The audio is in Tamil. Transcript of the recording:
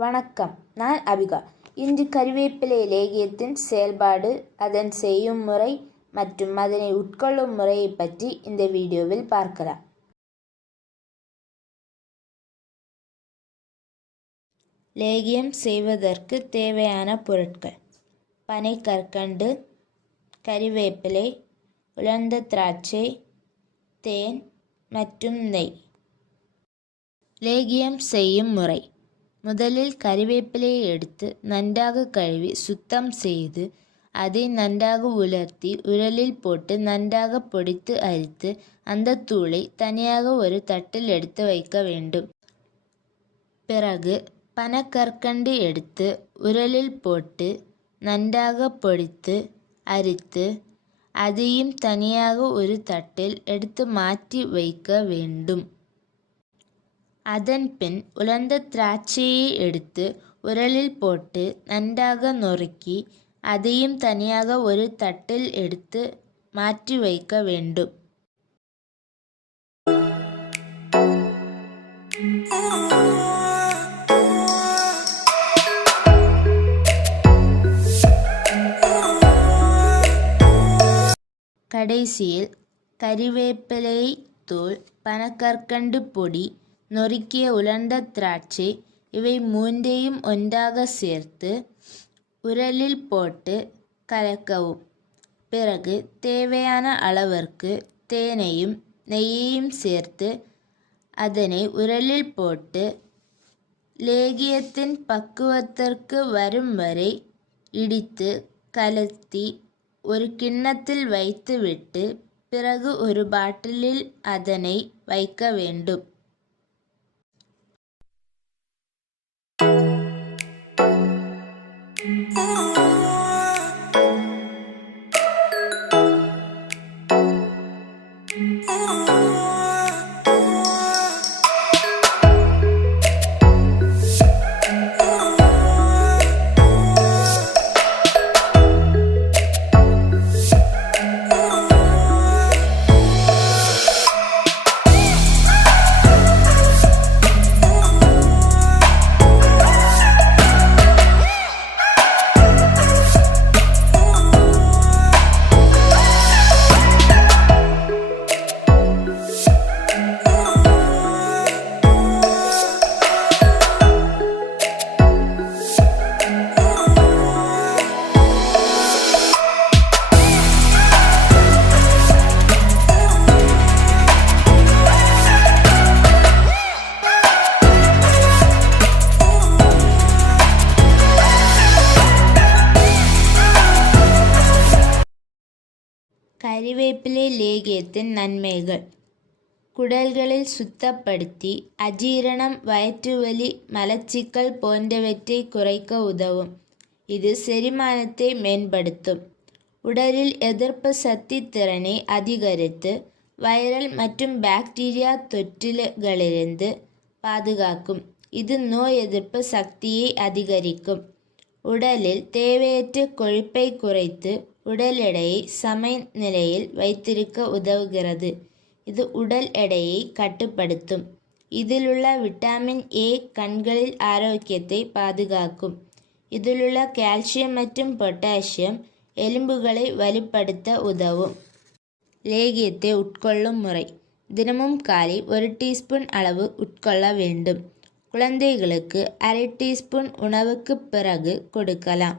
வணக்கம், நான் அபிகா. இன்று கறிவேப்பிலை லேகியத்தின் செயல்பாடு, அதன் செய்யும் முறை மற்றும் அதனை உட்கொள்ளும் முறையை பற்றி இந்த வீடியோவில் பார்க்கலாம். லேகியம் செய்வதற்கு தேவையான பொருட்கள்: பனைக்கற்கண்டு, கறிவேப்பிலை, உலர்ந்த திராட்சை, தேன் மற்றும் நெய். லேகியம் செய்யும் முறை: முதலில் கறிவேப்பிலையை எடுத்து நன்றாக கழுவி சுத்தம் செய்து அதை நன்றாக உலர்த்தி உரலில் போட்டு நன்றாக பொடித்து அரித்து அந்த தூளை தனியாக ஒரு தட்டில் எடுத்து வைக்க வேண்டும். பிறகு பனக்கற்கண்டு எடுத்து உரலில் போட்டு நன்றாக பொடித்து அரித்து அதையும் தனியாக ஒரு தட்டில் எடுத்து மாற்றி வைக்க வேண்டும். அதன் பின் உலர்ந்த திராட்சையை எடுத்து உரலில் போட்டு நன்றாக நொறுக்கி அதையும் தனியாக ஒரு தட்டில் எடுத்து மாற்றி வைக்க வேண்டும். கடைசியில் கறிவேப்பிலை தூள், பனக்கற்கண்டு பொடி, நொறுக்கிய உலர்ந்த திராட்சை இவை மூன்றையும் ஒன்றாக சேர்த்து உரலில் போட்டு கலக்கவும். பிறகு தேவையான அளவிற்கு தேனையும் நெய்யையும் சேர்த்து அதனை உரலில் போட்டு லேகியத்தின் பக்குவத்திற்கு வரும் வரை இடித்து கலத்தி ஒரு கிண்ணத்தில் வைத்துவிட்டு பிறகு ஒரு பாட்டிலில் அதனை வைக்க வேண்டும். கறிவேப்பிலை லேகியத்தின் நன்மைகள்: குடல்களை சுத்தப்படுத்தி அஜீரணம், வயிற்றுவலி, மலச்சிக்கல் போன்றவற்றை குறைக்க உதவும். இது செரிமானத்தை மேம்படுத்தும். உடலில் எதிர்ப்பு சக்தி திறனை அதிகரித்து வைரல் மற்றும் பாக்டீரியா தொற்றுகளிலிருந்து பாதுகாக்கும். இது நோய் எதிர்ப்பு சக்தியை அதிகரிக்கும். உடலில் தேவையற்ற கொழுப்பை குறைத்து உடல் எடையை சமநிலையில் வைத்திருக்க உதவுகிறது. இது உடல் எடையை கட்டுப்படுத்தும். இதிலுள்ள விட்டமின் ஏ கண்களில் ஆரோக்கியத்தை பாதுகாக்கும். இதிலுள்ள கால்சியம் மற்றும் பொட்டாசியம் எலும்புகளை வலுப்படுத்த உதவும். லேகியத்தை உட்கொள்ளும் முறை: தினமும் காலை 1 டீஸ்பூன் அளவு உட்கொள்ள வேண்டும். குழந்தைகளுக்கு 1/2 டீஸ்பூன் உணவுக்கு பிறகு கொடுக்கலாம்.